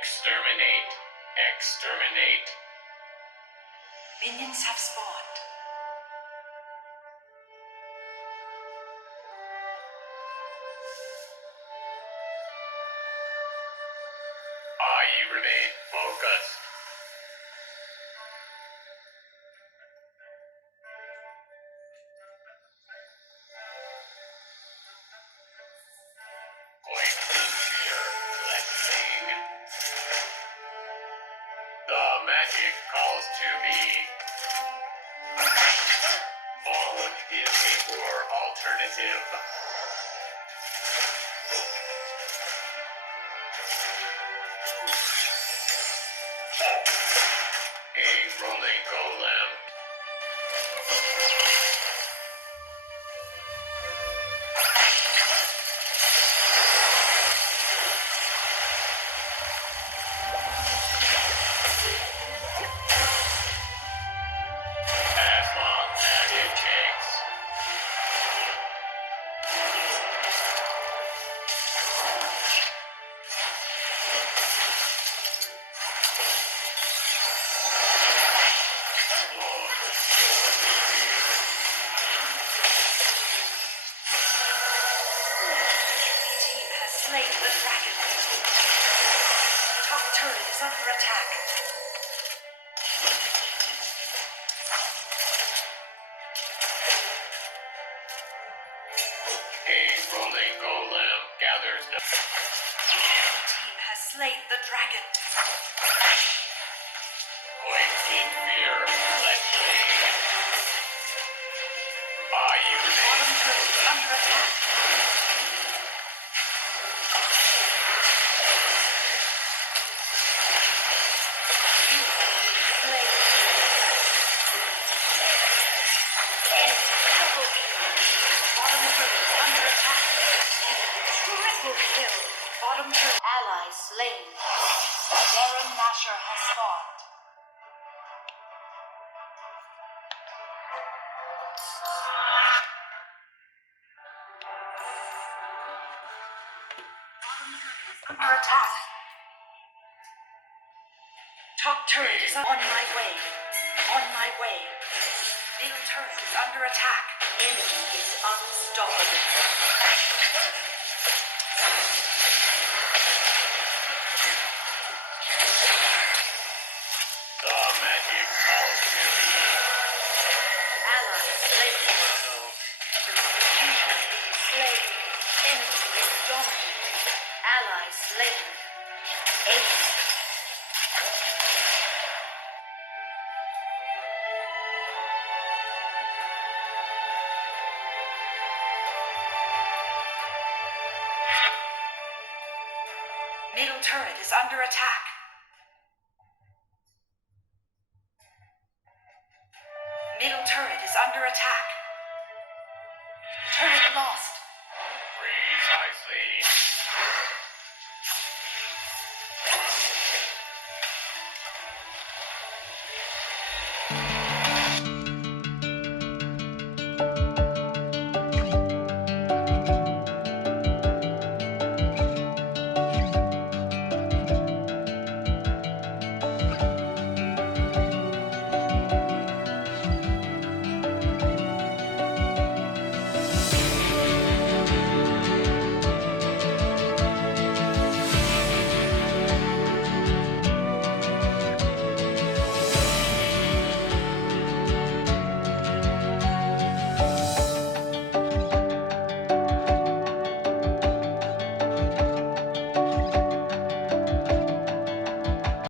Exterminate. Exterminate. Minions have spawned. Remain focused. Point fear collecting. The magic calls to me. Fallen is a poor alternative. A rolling golem. As long as it takes. Slain the dragon. Top turret is under attack. A rolling golem gathers no. The team has slain the dragon. Point in fear, let's play. Are you ready? Bottom turret is under attack. Bottom turret ally slain. Baron Nashor has spawned. Under attack. Top turret is on my way. On my way. Middle turret is under attack. Enemy is unstoppable. The magic calls to me. Ally slain. Slain. Enemy is dominated. Ally slain. Ace. Middle turret is under attack. Middle turret is under attack. Turret lost. Precisely.